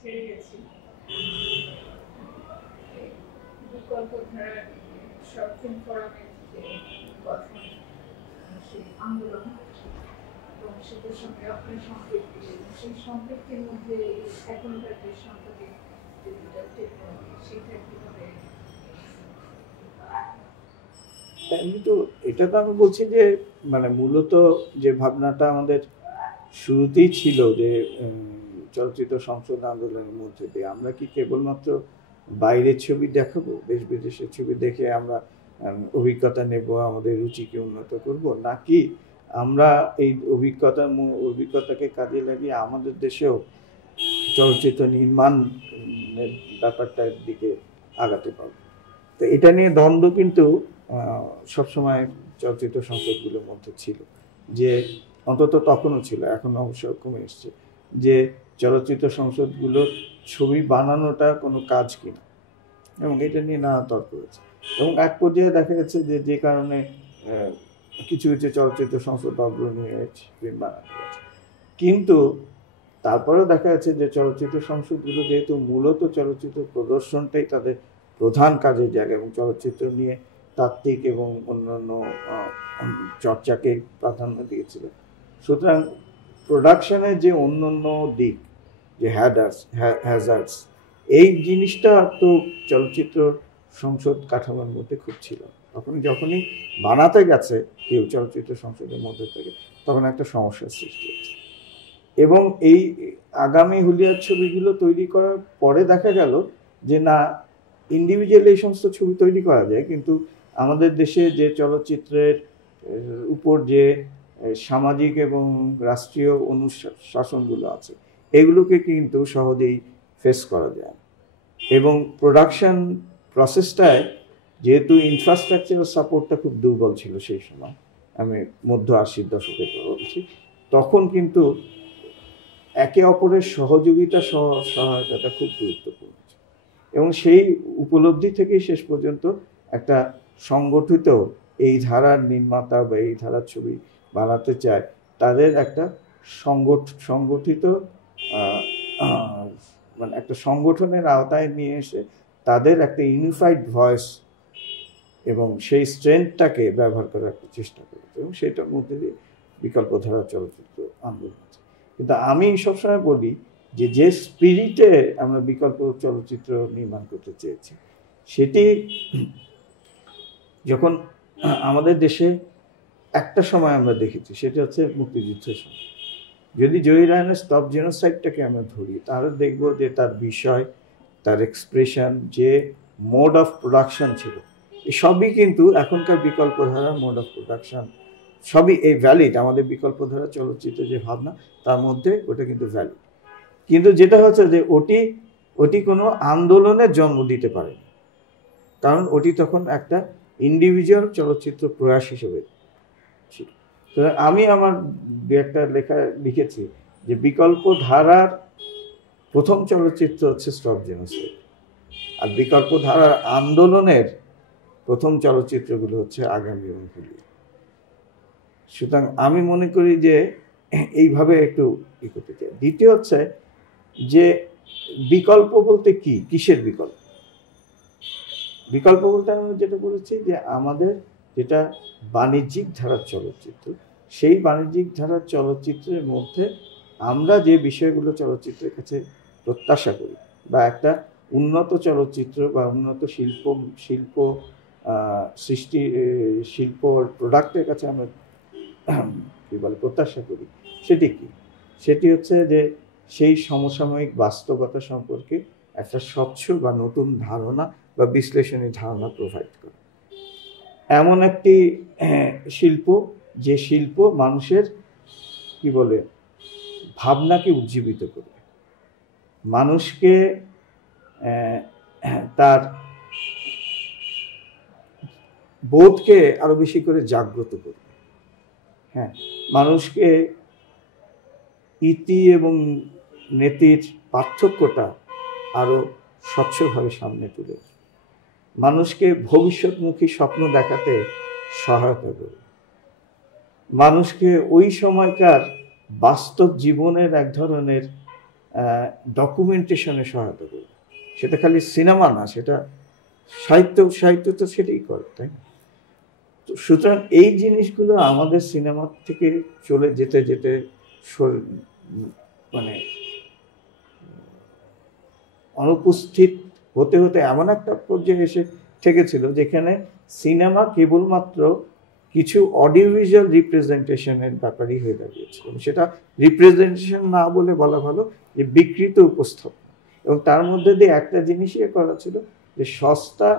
ছেড়ে গেছি বিকল্প ধারার শর্ট ফিল্ম ফোরামের যে গঠন, সেই আন্দোলন এবং সেটার সঙ্গে আপনার সম্পৃক্তি এবং সেই সম্পৃক্তির মধ্যে এখনকার যে সাম্প্রতিক ডিজিটাল টেকনোলজি সেটা কীভাবে? এমনি তো এটা তো আমি বলছি যে মানে মূলত যে ভাবনাটা আমাদের শুরুতেই ছিল যে চলচ্চিত্র সংসদ আন্দোলনের মধ্যে দিয়ে আমরা কি কেবলমাত্র বাইরের ছবি দেখাবো, দেশ বিদেশের ছবি দেখে আমরা অভিজ্ঞতা নেব, আমাদের রুচিকে উন্নত করব, নাকি আমরা এই অভিজ্ঞতাকে কাজে লাগিয়ে আমাদের দেশেও চলচ্চিত্র নির্মাণের ব্যাপারটার দিকে আগাতে পারবো। তো এটা নিয়ে দ্বন্দ্ব কিন্তু সবসময় চলচ্চিত্র সংসদগুলোর মধ্যে ছিল, যে অন্তত তখনও ছিল, এখন অবশ্য কমে এসছে, যে চলচ্চিত্র সংসদগুলোর ছবি বানানোটা কোনো কাজ কিনা, এবং এটা নিয়ে নানা তর্ক হয়েছে। এবং এক পর্যায়ে দেখা যাচ্ছে যে কারণে কিছু কিছু চলচ্চিত্র সংসদ অগ্রণী হয়েছে ফিল্ম বানাতে গেছে, কিন্তু তারপরেও দেখা যাচ্ছে যে চলচ্চিত্র সংসদগুলো যেহেতু মূলত চলচ্চিত্র প্রদর্শনটাই তাদের প্রধান কাজের জায়গা এবং চলচ্চিত্র নিয়ে তাত্ত্বিক এবং অন্যান্য চর্চাকে প্রাধান্য দিয়েছিল, সুতরাং প্রোডাকশনের যে অন্যান্য দিক, যে হ্যাজার্ডস, এই জিনিসটা তো চলচ্চিত্র সংসদ কাঠামোর মধ্যে খুব ছিল। তখন যখনই বানাতে গেছে কেউ চলচ্চিত্র সংসদের মধ্যে থেকে, তখন একটা সমস্যার সৃষ্টি হচ্ছে। এবং এই আগামী হুলিয়ার ছবিগুলো তৈরি করার পরে দেখা গেল যে না, ইন্ডিভিজুয়াল এই সমস্ত ছবি তৈরি করা যায়, কিন্তু আমাদের দেশে যে চলচ্চিত্রের উপর যে সামাজিক এবং রাষ্ট্রীয় অনুশাসনগুলো আছে, এগুলোকে কিন্তু সহজেই ফেস করা যায়। এবং প্রোডাকশন প্রসেসটায় যেহেতু ইনফ্রাস্ট্রাকচারাল সাপোর্টটা খুব দুর্বল ছিল সেই সময়, আমি মধ্য 80-র দশকের কথা বলছি, তখন কিন্তু একে অপরের সহযোগিতা সহায়তাটা খুব গুরুত্বপূর্ণ, এবং সেই উপলব্ধি থেকেই শেষ পর্যন্ত একটা সংগঠিত এই ধারার নির্মাতা বা এই ধারার ছবি বানাতে চায়, তাদের একটা সংগঠিত মানে একটা সংগঠনের আওতায় নিয়ে এসে তাদের একটা ইউনিফাইড ভয়েস এবং সেই স্ট্রেংথটাকে ব্যবহার করার একটা চেষ্টা করেছে, এবং সেটার মধ্যে দিয়ে বিকল্প ধারা চলচ্চিত্র আন্দোলন আছে। কিন্তু আমি সবসময় বলি যে স্পিরিটে আমরা বিকল্প চলচ্চিত্র নির্মাণ করতে চেয়েছি, সেটি যখন আমাদের দেশে একটা সময় আমরা দেখেছি, সেটা হচ্ছে মুক্তিযুদ্ধের সময়। যদি জহির রায়হানের স্টপ জেনোসাইডটাকে আমরা ধরি, তাহলে দেখব যে তার বিষয়, তার এক্সপ্রেশন, যে মোড অফ প্রোডাকশন ছিল, সবই কিন্তু এখনকার বিকল্প ধারার মোড অফ প্রোডাকশন, সবই এই ভ্যালিড। আমাদের বিকল্প ধারা চলচ্চিত্রের যে ভাবনা, তার মধ্যে ওটা কিন্তু ভ্যালিড। কিন্তু যেটা হচ্ছে যে ওটি কোনো আন্দোলনের জন্ম দিতে পারে, কারণ ওটি তখন একটা ইন্ডিভিজুয়াল চলচ্চিত্র প্রয়াস হিসেবে ছিল। আমি আমার একটা লেখা লিখেছি যে বিকল্প ধারার প্রথম চলচ্চিত্র হচ্ছে স্টপ জেনোসাইড, আর বিকল্প ধারার আন্দোলনের প্রথম চলচ্চিত্রগুলো হচ্ছে আগামী এবং হুলিয়া। সুতরাং আমি মনে করি যে এইভাবে একটু ই করতে চাই। দ্বিতীয় হচ্ছে যে বিকল্প বলতে কি, কিসের বিকল্প? বিকল্প বলতে আমি যেটা বলেছি যে আমাদের যেটা বাণিজ্যিক ধারার চলচ্চিত্র, সেই বাণিজ্যিক ধারার চলচ্চিত্রের মধ্যে আমরা যে বিষয়গুলো চলচ্চিত্রের কাছে প্রত্যাশা করি, বা একটা উন্নত চলচ্চিত্র বা উন্নত শিল্প সৃষ্টি, শিল্প প্রোডাক্টের কাছে আমরা কী বলে প্রত্যাশা করি, সেটি কি? সেটি হচ্ছে যে সেই সমসাময়িক বাস্তবতা সম্পর্কে একটা স্বচ্ছ বা নতুন ধারণা বা বিশ্লেষণী ধারণা প্রোভাইড করে, এমন একটি শিল্প, যে শিল্প মানুষের কি বলে ভাবনাকে উজ্জীবিত করবে, মানুষকে তার বোধকে আরো বেশি করে জাগ্রত করবে, হ্যাঁ, মানুষকে ইতি এবং নেতির পার্থক্যটা আরো স্বচ্ছভাবে সামনে তুলে, মানুষকে ভবিষ্যৎমুখী স্বপ্ন দেখাতে সহায়তা করবে, মানুষকে ওই সময়কার বাস্তব জীবনের এক ধরনের ডকুমেন্টেশনে সহায়তা করবে। সেটা খালি সিনেমা না, সেটা সাহিত্য তো সেটাই করে, তাই না? তো সুতরাং এই জিনিসগুলো আমাদের সিনেমা থেকে চলে যেতে যেতে মানে অনুপস্থিত হতে হতে এমন একটা পর্যায়ে এসে ঠেকেছিল যেখানে সিনেমা কেবলমাত্র কিছু অডিও ভিজুয়াল রিপ্রেজেন্টেশনের ব্যাপারই হয়ে দাঁড়িয়েছিল। সেটা রিপ্রেজেন্টেশন না বলে বলা ভালো যে বিকৃত উপস্থাপনা। এবং তার মধ্যে দিয়ে একটা জিনিসই করা ছিল যে সস্তা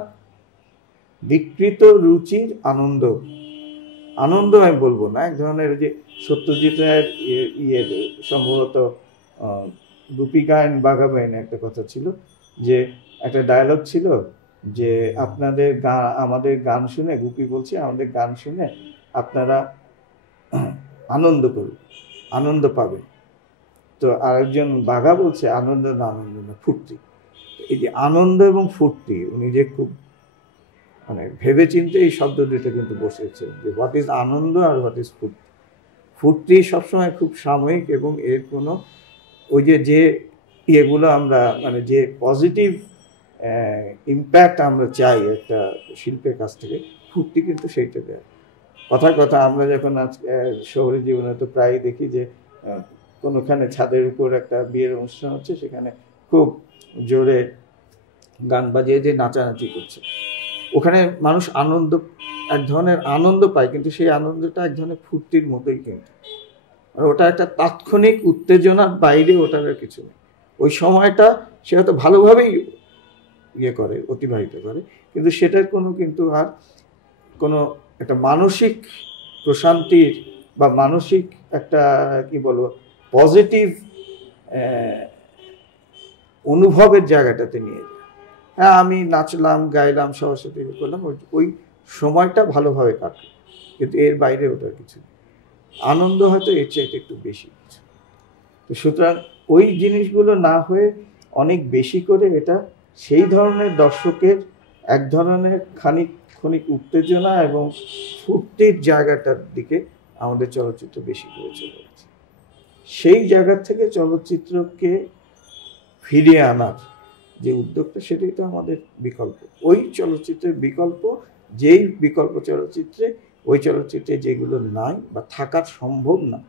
বিকৃত রুচির আনন্দ আমি বলবো না, এক ধরনের যে সত্যজিৎ রায়ের সম্ভবত গুপি গায়ন বাঘা বাইনে একটা কথা ছিল, যে একটা ডায়লগ ছিল যে আমাদের গান শুনে, গুপি বলছে আমাদের গান শুনে আপনারা আনন্দ করুন, আনন্দ পাবেন। তো আরেকজন বাঘা বলছে আনন্দ না ফুর্তি। এই যে আনন্দ এবং ফুর্তি উনি যে খুব মানে ভেবে চিন্তে এই শব্দ দুটো কিন্তু বসেছে, যে হোয়াট ইজ আনন্দ আর হোয়াট ইজ ফুর্তি। ফুর্তি সবসময় খুব সাময়িক এবং এর কোনো ওই যে ইয়েগুলো আমরা মানে যে পজিটিভ ইম্প্যাক্ট আমরা চাই একটা শিল্পের কাছ থেকে, ফুর্তি কিন্তু সেইটা দেয়। কথা আমরা যখন আজকে শহরে জীবনে তো প্রায় দেখি যে কোনোখানে ছাদের উপর একটা বিয়ের অনুষ্ঠান হচ্ছে, সেখানে খুব জোরে গান বাজিয়ে যে নাচানাচি করছে, ওখানে মানুষ এক ধরনের আনন্দ পায়, কিন্তু সেই আনন্দটা এক ধরনের ফুর্তির মতোই, কিন্তু আর ওটা একটা তাৎক্ষণিক উত্তেজনার বাইরে ওটার কিছু নেই। ওই সময়টা সে হয়তো ভালোভাবেই অতিবাহিত করে, কিন্তু সেটার কিন্তু আর কোনো একটা মানসিক প্রশান্তির বা মানসিক একটা কি বলবো পজিটিভ অনুভবের জায়গাটাতে নিয়ে যায়। হ্যাঁ, আমি নাচলাম, গাইলাম, সবার সাথে করলাম, ওই সময়টা ভালোভাবে কাটলো, কিন্তু এর বাইরে ওটার কিছু নেই। আনন্দ হয়তো এর চাইতে একটু বেশি কিছু। তো সুতরাং ওই জিনিসগুলো না হয়ে অনেক বেশি করে এটা সেই ধরনের দর্শকের এক ধরনের ক্ষণিক উত্তেজনা এবং ফুর্তির জায়গাটার দিকে আমাদের চলচ্চিত্র বেশি করে চলে গেছে। সেই জায়গা থেকে চলচ্চিত্রকে ফিরিয়ে আনার যে উদ্যোগটা, সেটাই তো আমাদের বিকল্প। ওই চলচ্চিত্রের বিকল্প, যেই বিকল্প চলচ্চিত্রে ওই চলচ্চিত্রে যেগুলো নাই বা থাকার সম্ভব না,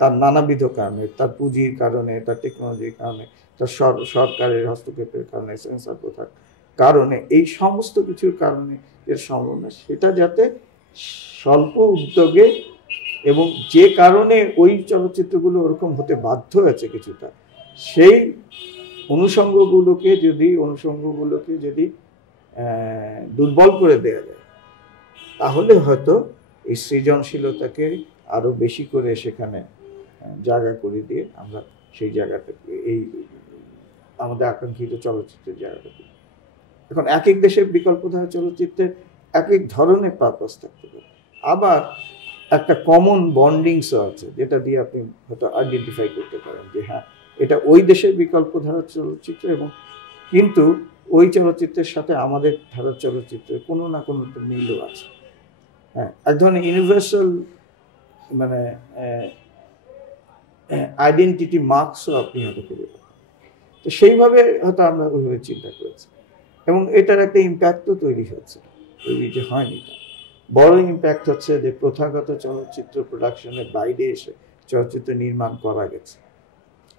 তার নানাবিধ কারণে, তার পুঁজির কারণে, তার টেকনোলজির কারণে, তার সরকারের হস্তক্ষেপের কারণে, সেন্সর প্রথার কারণে, এই সমস্ত কিছুর কারণে এর সম্ভব না, সেটা যাতে স্বল্প উদ্যোগে এবং যে কারণে ওই চলচ্চিত্রগুলো ওরকম হতে বাধ্য হয়েছে কিছুটা, সেই অনুষঙ্গগুলোকে যদি দুর্বল করে দেওয়া যায়, তাহলে হয়তো এই সৃজনশীলতাকে আরো বেশি করে সেখানে জায়গা করে দিয়ে আমরা সেই জায়গাটাকে এই আমাদের আকাঙ্ক্ষিত চলচ্চিত্রের জায়গাটাকে। এখন এক এক দেশের বিকল্পধারা চলচ্চিত্রের এক এক ধরনের পারপাস থাকতে পারে, আবার একটা কমন বন্ডিংসও আছে যেটা দিয়ে আপনি হয়তো আইডেন্টিফাই করতে পারেন যে হ্যাঁ, এটা ওই দেশের বিকল্পধারা চলচ্চিত্র, এবং কিন্তু ওই চলচ্চিত্রের সাথে আমাদের ধারার চলচ্চিত্রের কোনো না কোনো মিলও আছে। হ্যাঁ, এক ধরনের ইউনিভার্সাল মানে আইডেন্টিটি মার্কসও আপনি হয়তো পেয়ে পাবেন। তো সেইভাবে হয়তো আমরা ওইভাবে চিন্তা করেছি, এবং এটার একটা ইম্প্যাক্টও তৈরি হচ্ছে, যে হয়নি তা বড় ইম্প্যাক্ট হচ্ছে যে প্রথাগত চলচ্চিত্র প্রোডাকশনের বাইরে এসে চলচ্চিত্র নির্মাণ করা গেছে।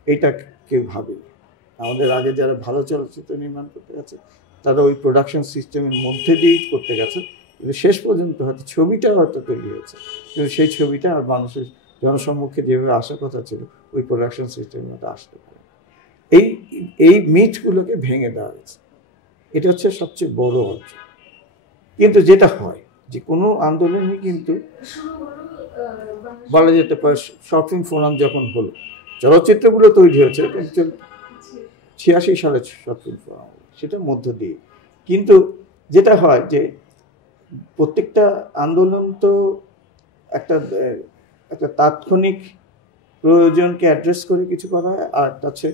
এটা কেউ ভাবেনি। আমাদের আগে যারা ভালো চলচ্চিত্র নির্মাণ করতে গেছে তারা ওই প্রোডাকশন সিস্টেমের মধ্যে দিয়েই করতে গেছে, কিন্তু শেষ পর্যন্ত হয়তো ছবিটা হয়তো তৈরি হয়েছে, কিন্তু সেই ছবিটা আর মানুষের জনসম্মুখে যেভাবে আসার কথা ছিল ওই প্রোডাকশন সিস্টেমের মধ্যে আসতে পারে। এই মিথগুলোকে ভেঙে দেওয়া হয়েছে, এটা হচ্ছে সবচেয়ে বড় অর্জন। কিন্তু যেটা হয় যে কোনো আন্দোলনই কিন্তু বলা যেতে পারে, শর্ট ফিল্ম ফোরাম যখন হলো, চলচ্চিত্রগুলো তৈরি হয়েছে 86 সালে শর্ট ফিল্ম ফোরাম, সেটার মধ্য দিয়ে। কিন্তু যেটা হয় যে প্রত্যেকটা আন্দোলন তো একটা তাৎক্ষণিক প্রয়োজনকে অ্যাড্রেস করে কিছু করা হয়, আর হচ্ছে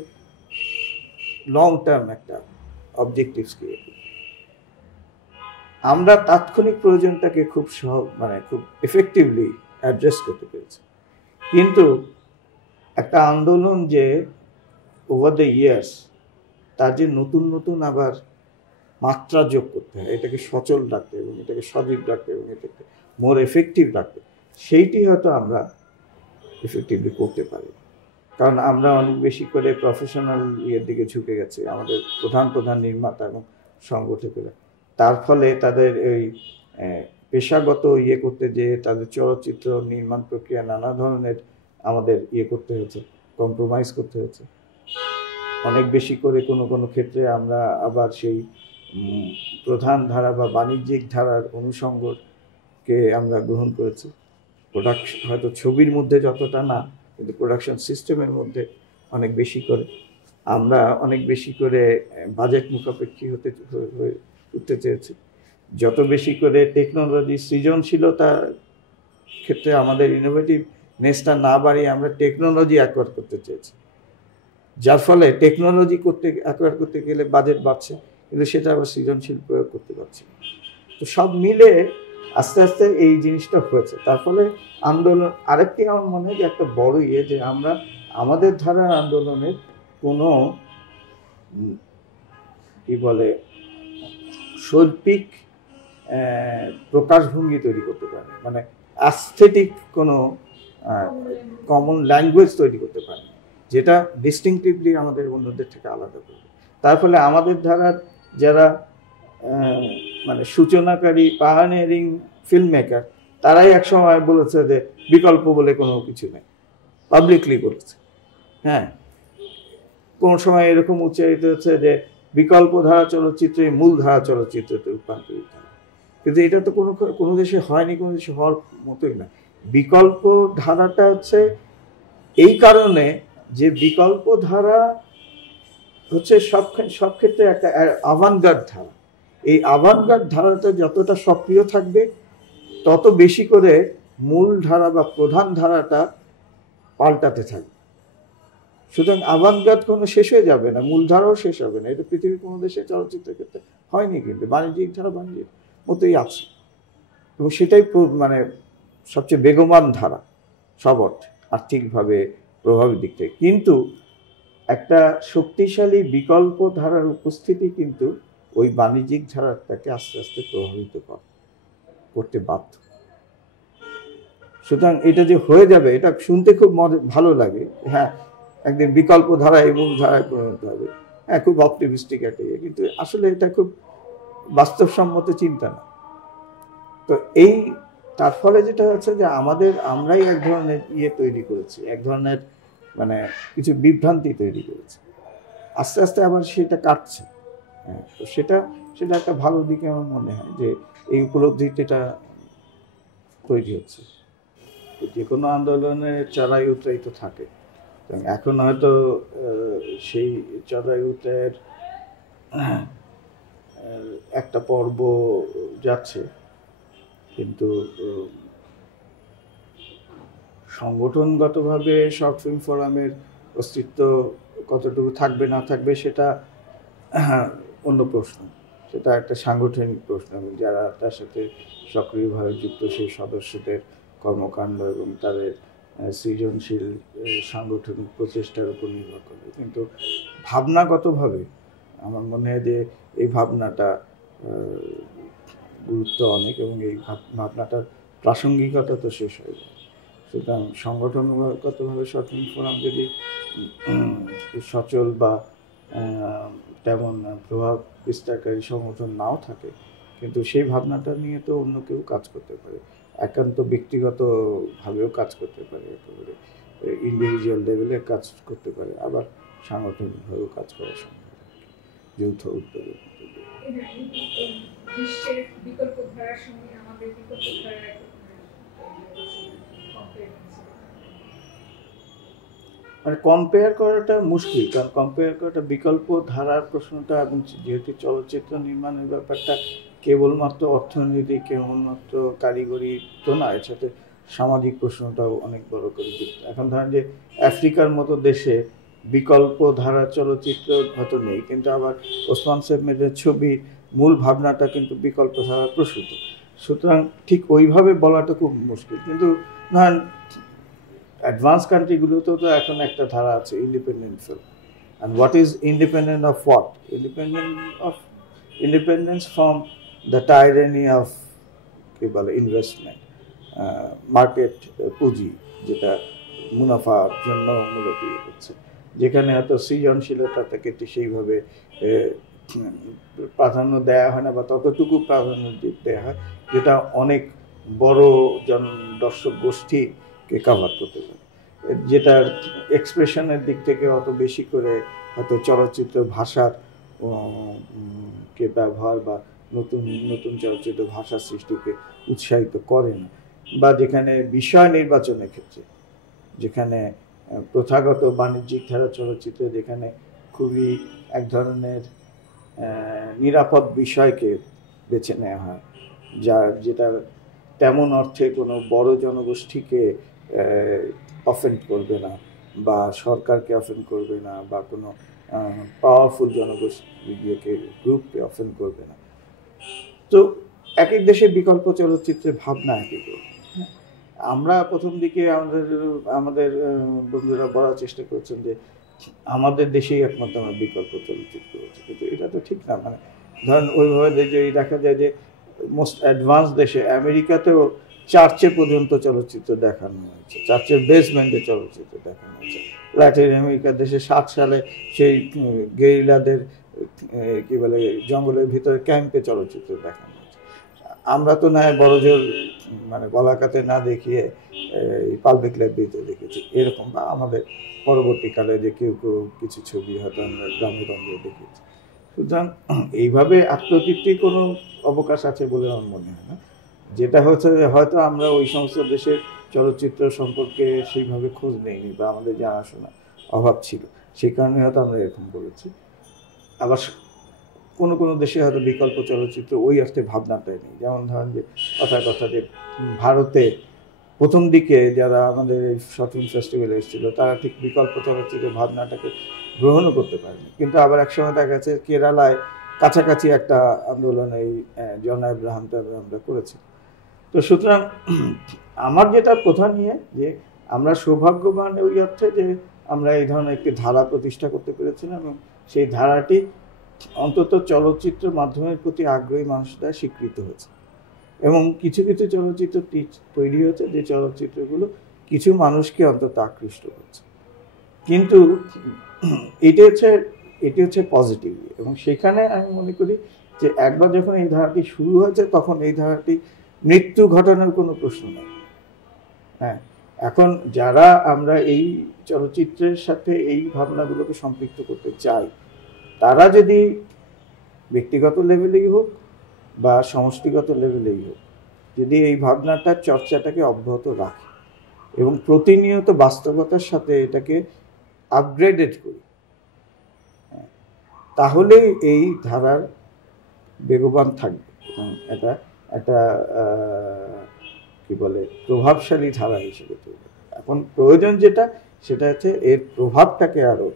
লং টার্ম একটা অবজেক্টিভস ক্রিয়েট। আমরা তাৎক্ষণিক প্রয়োজনটাকে খুব খুব এফেক্টিভলি অ্যাড্রেস করতে পেরেছি, কিন্তু একটা আন্দোলন যে ওভার দ্য ইয়ার্স তার যে নতুন নতুন আবার মাত্রা যোগ করতে হয়, এটাকে সচল রাখতে এবং এটাকে সজীব রাখতে এবং এটাকে মোর এফেক্টিভ রাখতে, সেইটি হয়তো আমরা এফেক্টিভলি করতে পারি। কারণ আমরা অনেক বেশি করে প্রফেশনাল ইয়ের দিকে ঝুঁকে গেছি, আমাদের প্রধান প্রধান নির্মাতা এবং সংগঠকেরা। তার ফলে তাদের এই পেশাগত ইয়ে করতে যে তাদের চলচ্চিত্র নির্মাণ প্রক্রিয়া নানা ধরনের আমাদের ইয়ে করতে হয়েছে, কম্প্রোমাইজ করতে হয়েছে। অনেক বেশি করে কোনো কোনো ক্ষেত্রে আমরা আবার সেই প্রধান ধারা বা বাণিজ্যিক ধারার অনুষঙ্গকে আমরা গ্রহণ করেছি। প্রোডাকশন হয়তো ছবির মধ্যে যতটা না, কিন্তু প্রোডাকশন সিস্টেমের মধ্যে অনেক বেশি করে আমরা অনেক বেশি করে বাজেট মুখাপেক্ষী উঠতে চেয়েছি। যত বেশি করে টেকনোলজি সৃজনশীলতার ক্ষেত্রে আমাদের ইনোভেটিভনেসটা না বাড়িয়ে আমরা টেকনোলজি অ্যাকোয়ার করতে চেয়েছি, যার ফলে টেকনোলজি অ্যাকোয়ার করতে গেলে বাজেট বাড়ছে, কিন্তু সেটা আবার সৃজনশীল প্রয়োগ করতে পারছি। তো সব মিলে আস্তে আস্তে এই জিনিসটা হয়েছে। তার ফলে আন্দোলন আরেকটি আমার মনে হয় যে একটা বড় ইয়ে, যে আমরা আমাদের ধারার আন্দোলনের কোনো কি বলে শৈল্পিক প্রকাশভঙ্গি তৈরি করতে পারে, মানে অ্যাস্থেটিক কোনো কমন ল্যাঙ্গুয়েজ তৈরি করতে পারে, যেটা ডিস্টিংটিভলি আমাদের অন্যদের থেকে আলাদা করবে। তার ফলে আমাদের ধারার যারা মানে সূচনাকারী পায়োনিয়ারিং ফিল্ম মেকার, তারাই একসময় বলেছে যে বিকল্প বলে কোনো কিছু নেই, পাবলিকলি বলেছে। হ্যাঁ, কোন সময় এরকম উচ্চারিত হচ্ছে যে বিকল্প ধারা চলচ্চিত্রে মূল ধারা চলচ্চিত্রতে রূপান্তরিত হয়, কিন্তু এটা তো কোনো দেশে হয়নি, কোনো দেশে হওয়ার মতোই না। বিকল্প ধারাটা হচ্ছে এই কারণে যে বিকল্প ধারা হচ্ছে সব ক্ষেত্রে একটা আভানগার্ড ধারা। এই আভানগার্ড ধারাটা যতটা সক্রিয় থাকবে, তত বেশি করে মূল ধারা বা প্রধান ধারাটা পাল্টাতে থাকবে। সুতরাং আভানগার্ড কোনো শেষ হয়ে যাবে না, মূল ধারাও শেষ হবে না। এটা পৃথিবীর কোনো দেশে চলচ্চিত্রের ক্ষেত্রে হয়নি, কিন্তু বাণিজ্যিক ধারা বাণিজ্যিক মতোই আছে, এবং সেটাই মানে সবচেয়ে বেগবান ধারা সব অর্থে, আর্থিকভাবে প্রভাবের দিক থেকে। কিন্তু একটা শক্তিশালী বিকল্প ধারার উপস্থিতি কিন্তু ওই বাণিজ্যিক ধারাটাকে আস্তে আস্তে প্রভাবিত করতে বাধ্য। সুতরাং এটা যে হয়ে যাবে, এটা শুনতে খুব ভালো লাগে, হ্যাঁ একদিন বিকল্প ধারায় মূল ধারায় পরিণত হবে, হ্যাঁ খুব অপটিমিস্টিক একটা ইয়ে, কিন্তু আসলে এটা খুব বাস্তবসম্মত চিন্তা না। তো তার ফলে যেটা হচ্ছে যে আমরাই এক ধরনের ইয়ে তৈরি করেছি, এক ধরনের মানে কিছু বিভ্রান্তি তৈরি করেছে। আস্তে আস্তে আবার সেটা কাটছে। হ্যাঁ, তো সেটা একটা ভালো দিকে আমার মনে হয় যে এই উপলব্ধিটা তৈরি হচ্ছে। যে কোনো আন্দোলনের চড়াই উতরাই তো থাকে, এখন হয়তো সেই চড়াই উতরাইয়ের একটা পর্ব যাচ্ছে, কিন্তু সংগঠনগতভাবে শর্ট ফিল্ম ফোরামের অস্তিত্ব কতটুকু থাকবে না থাকবে সেটা অন্য প্রশ্ন, সেটা একটা সাংগঠনিক প্রশ্ন, এবং যারা তার সাথে সক্রিয়ভাবে যুক্ত সেই সদস্যদের কর্মকাণ্ড এবং তাদের সৃজনশীল সাংগঠনিক প্রচেষ্টার উপর নির্ভর করে। কিন্তু ভাবনাগতভাবে আমার মনে হয় যে এই ভাবনাটা গুরুত্ব অনেক, এবং এই ভাবনাটার প্রাসঙ্গিকতা তো শেষ হয়ে যায়। সুতরাং সংগঠনগতভাবে শর্ট ফিল্ম ফোরাম যদি সচল বা তেমন প্রভাব বিস্তারকারী সংগঠন নাও থাকে, কিন্তু সেই ভাবনাটা নিয়ে তো অন্য কেউ কাজ করতে পারে, একান্ত ব্যক্তিগতভাবেও কাজ করতে পারে, একেবারে ইন্ডিভিজুয়াল লেভেলে কাজ করতে পারে, আবার সাংগঠনিকভাবেও কাজ করা সম্ভব, যৌথ উদ্যোগের বিশ্বের বিকল্প ধারার সঙ্গে আমাদের বিকল্প ধারার মানে কম্পেয়ার করাটা মুশকিল, কারণ কম্পেয়ার করাটা বিকল্প ধারার প্রশ্নটা, এবং যেহেতু চলচ্চিত্র নির্মাণের ব্যাপারটা কেবলমাত্র অর্থনৈতিক, কেবলমাত্র কারিগরি তো না, এর সাথে সামাজিক প্রশ্নটাও অনেক বড় করে যুক্ত। এখন ধরেন যে আফ্রিকার মতো দেশে বিকল্প ধারা চলচ্চিত্র হয়তো নেই, কিন্তু আবার ওসমান সাহেবের ছবির মূল ভাবনাটা কিন্তু বিকল্প ধারা প্রসূত। সুতরাং ঠিক ওইভাবে বলাটা খুব মুশকিল। কিন্তু ধরেন অ্যাডভান্স কান্ট্রিগুলোতেও তো এখন একটা ধারা আছে, independent film, And what is independent of what? Independence from the tyranny of কি বলে ইনভেস্টমেন্ট, মার্কেট পুঁজি, যেটা মুনাফার জন্য মূলত হচ্ছে, যেখানে হয়তো সৃজনশীলতাটাকে সেইভাবে প্রাধান্য দেওয়া হয় না, বা ততটুকু প্রাধান্য দেওয়া হয় যেটা অনেক বড় দর্শক গোষ্ঠীকে কাভার করতে পারে, যেটার এক্সপ্রেশনের দিক থেকে অত বেশি করে হয়তো চলচ্চিত্র ভাষার কে ব্যবহার বা নতুন নতুন চলচ্চিত্র ভাষা সৃষ্টিকে উৎসাহিত করে না, বা যেখানে বিষয় নির্বাচনের ক্ষেত্রে, যেখানে প্রথাগত বাণিজ্যিক ধারা চলচ্চিত্রে যেখানে খুবই এক ধরনের নিরাপদ বিষয়কে বেছে নেওয়া হয়, যেটা তেমন অর্থে কোনো বড় জনগোষ্ঠীকে অফেন্ড করবে না, বা সরকারকে অফেন্ড করবে না, বা কোনো পাওয়ারফুল জনগোষ্ঠীকে গ্রুপকে অফেন্ড করবে না। তো এক এক দেশের বিকল্প চলচ্চিত্রের ভাবনা এক এক। আমরা প্রথম দিকে আমাদের বন্ধুরা বলার চেষ্টা করছেন যে আমাদের দেশেই একমাত্র আমার বিকল্প চলচ্চিত্র হচ্ছে, কিন্তু এটা তো ঠিক না। মানে ধরেন ওইভাবে দেখা যায় যে মোস্ট অ্যাডভান্স দেশে আমেরিকাতেও চার্চে পর্যন্ত চলচ্চিত্র দেখানো হয়েছে, চার্চের বেসমেন্টে চলচ্চিত্র দেখানো হয়েছে। ল্যাটিন আমেরিকার দেশে 60 সালে সেই গেরিলাদের কি বলে জঙ্গলের ভিতরে ক্যাম্পে চলচ্চিত্র দেখানো হয়েছে। আমরা তো না বড় জোর মানে গলাকাতে না দেখিয়ে পাবলিক লাইব্রেরিতে দেখেছি এরকম, বা আমাদের পরবর্তীকালে যে কেউ কেউ কিছু ছবি হয়তো আমরা গ্রামে গঞ্জে দেখেছি। সুতরাং এইভাবে আত্মতৃপ্তির কোনো অবকাশ আছে বলে আমার মনে হয় না। যেটা হচ্ছে হয়তো আমরা ওই সমস্ত দেশের চলচ্চিত্র সম্পর্কে সেইভাবে খোঁজ নেইনি, বা আমাদের জানাশোনা অভাব ছিল, সেই কারণে হয়তো আমরা এরকম বলেছি। আবার কোনো কোনো দেশে হয়তো বিকল্প চলচ্চিত্র ওই অর্থে ভাবনাটাই নেই। যেমন ধরেন যে কথা যে ভারতে প্রথম দিকে যারা আমাদের এই শর্ট ফিল্ম ফেস্টিভ্যালে এসেছিল তারা ঠিক বিকল্প চলচ্চিত্রের ভাবনাটাকে গ্রহণও করতে পারেনি, কিন্তু আবার একসময় দেখা গেছে কেরালায় কাছাকাছি একটা আন্দোলন এই জন আব্রাহামটা আমরা করেছি। তো সুতরাং আমার যেটা প্রধান নিয়ে যে আমরা সৌভাগ্যবান ওই অর্থে যে আমরা এই ধরনের একটি ধারা প্রতিষ্ঠা করতে পেরেছিলাম, এবং সেই ধারাটি অন্তত চলচ্চিত্র মাধ্যমের প্রতি আগ্রহী মানুষরা স্বীকৃত হয়েছে, এবং কিছু কিছু চলচ্চিত্র তৈরি হয়েছে যে চলচ্চিত্রগুলো কিছু মানুষকে অন্তত আকৃষ্ট করছে। কিন্তু এটি হচ্ছে পজিটিভ, এবং সেখানে আমি মনে করি যে একবার যখন এই ধারাটি শুরু হয়েছে তখন এই ধারাটি মৃত্যু ঘটানোর কোনো প্রশ্ন নেই। হ্যাঁ, এখন যারা আমরা এই চলচ্চিত্রের সাথে এই ভাবনাগুলোকে সম্পৃক্ত করতে চাই, তারা যদি ব্যক্তিগত লেভেলেই হোক বা সমষ্টিগত লেভেলেই হোক, যদি এই ভাবনাটার চর্চাটাকে অব্যাহত রাখে এবং প্রতিনিয়ত বাস্তবতার সাথে এটাকে আপগ্রেডেড করি, তাহলে এই ধারার বেগবান থাকবে এবং এটা একটা কি বলে প্রভাবশালী ধারা হিসেবে তৈরি। এখন প্রয়োজন যেটা সেটা হচ্ছে এর প্রভাবটাকে আরো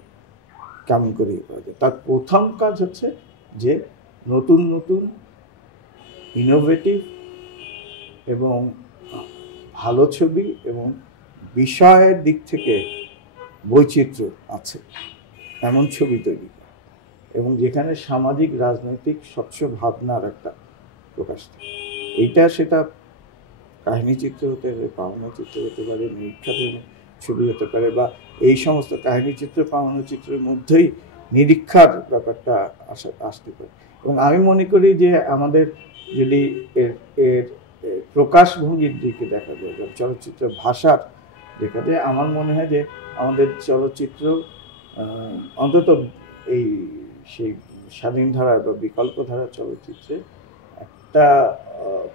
কেমন করে করা যায়। তার প্রথম কাজ হচ্ছে যে নতুন নতুন ইনোভেটিভ এবং ভালো ছবি এবং বিষয়ের দিক থেকে বৈচিত্র্য আছে এমন ছবি তৈরি, এবং যেখানে সামাজিক রাজনৈতিক স্বচ্ছ ভাবনার একটা প্রকাশ থাকে। এইটা সেটা কাহিনী চিত্র হতে পারে, পাওনা চিত্র হতে পারে, নিরীক্ষার ছবি হতে পারে, বা এই সমস্ত কাহিনী চিত্র পাওনা চিত্রের মধ্যেই নিরীক্ষার ব্যাপারটা আসতে পারে। এবং আমি মনে করি যে আমাদের যদি এর প্রকাশভঙ্গির দিকে দেখা যায়, চলচ্চিত্র ভাষার দেখা যায়, আমার মনে হয় যে আমাদের চলচ্চিত্র অন্তত এই সেই স্বাধীন ধারা বা বিকল্প ধারা চলচ্চিত্রে একটা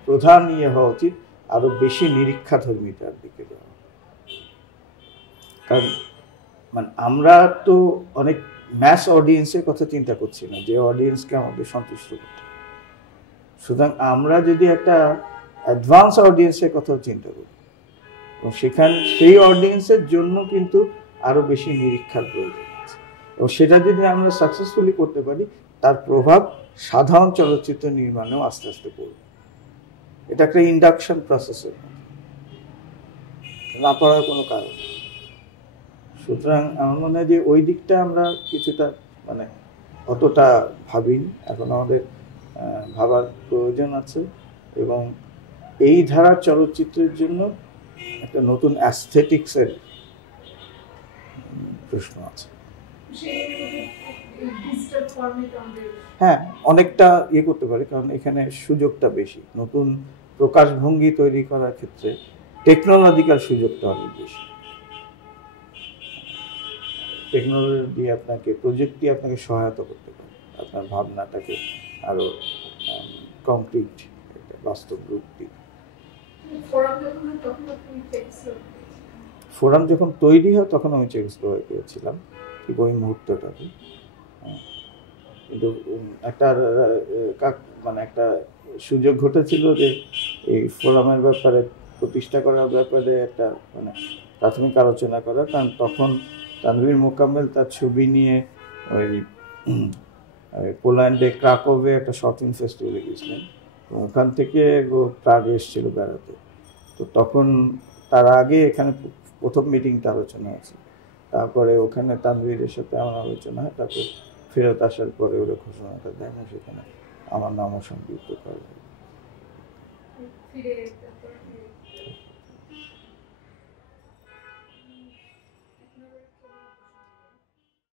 প্রধান ইয়ে হওয়া উচিত আরো বেশি নিরীক্ষাধর্মিতার দিকে যাওয়া। কারণ মানে আমরা তো অনেক ম্যাস অডিয়েন্সের কথা চিন্তা করছি না, যে অডিয়েন্সকে আমাদের সন্তুষ্ট করতে। সুতরাং আমরা যদি একটা অ্যাডভান্স অডিয়েন্সের কথাও চিন্তা করি, এবং সেই অডিয়েন্সের জন্য কিন্তু আরো বেশি নিরীক্ষার প্রয়োজন আছে, এবং সেটা যদি আমরা সাকসেসফুলি করতে পারি তার প্রভাব সাধারণ চলচ্চিত্র নির্মাণেও আস্তে আস্তে পড়বে। এটা একটা ইন্ডাকশন প্রসেসের না পড়ার কোনো কারণ। সুতরাং আমার মনে হয় যে ওই দিকটা আমরা কিছুটা মানে অতটা ভাবিনি, এখন আমাদের ভাবার প্রয়োজন আছে। এবং এই ধারার চলচ্চিত্রের জন্য একটা নতুন অ্যাস্থেটিক্সের প্রশ্ন আছে। হ্যাঁ, অনেকটা করতে পারে, কারণ এখানে সুযোগটা বেশি, নতুন প্রকাশভঙ্গি তৈরি করার ক্ষেত্রে টেকনোলজিক্যাল সুযোগটা অনেক বেশি। টেকনোলজি আপনাকে, প্রযুক্তি আপনাকে সহায়তা করতে পারে আপনার ভাবনাটাকে আরো কংক্রিট একটা বাস্তব রূপ দিতে। ফোরাম যখন তৈরি হয় তখন আমি চেকোস্লোভাকিয়ায় গিয়েছিলাম, ঠিক ওই মুহূর্তটাতে। কিন্তু একটা মানে একটা সুযোগ ঘটেছিল যে এই ফোরামের ব্যাপারে, প্রতিষ্ঠা করার ব্যাপারে একটা মানে প্রাথমিক আলোচনা করা, কারণ তখন তানভীর মোকাম্মেল তার ছবি নিয়ে ওই পোল্যান্ডে ক্রাকোভে একটা শর্ট ফিল্ম ফেস্টিভ্যালে গেছিলেন, ওখান থেকে ও প্রাগ এসেছিল বেড়াতে। তো তখন তার আগে এখানে প্রথম মিটিংটা আলোচনা আছে, তারপরে ওখানে তানভীরের সাথে আমার আলোচনা হয়, তারপরে ফেরত আসার পরে ওরা ঘোষণাটা দেয় এবং সেখানে আমার নামও সংযুক্ত করা হয়।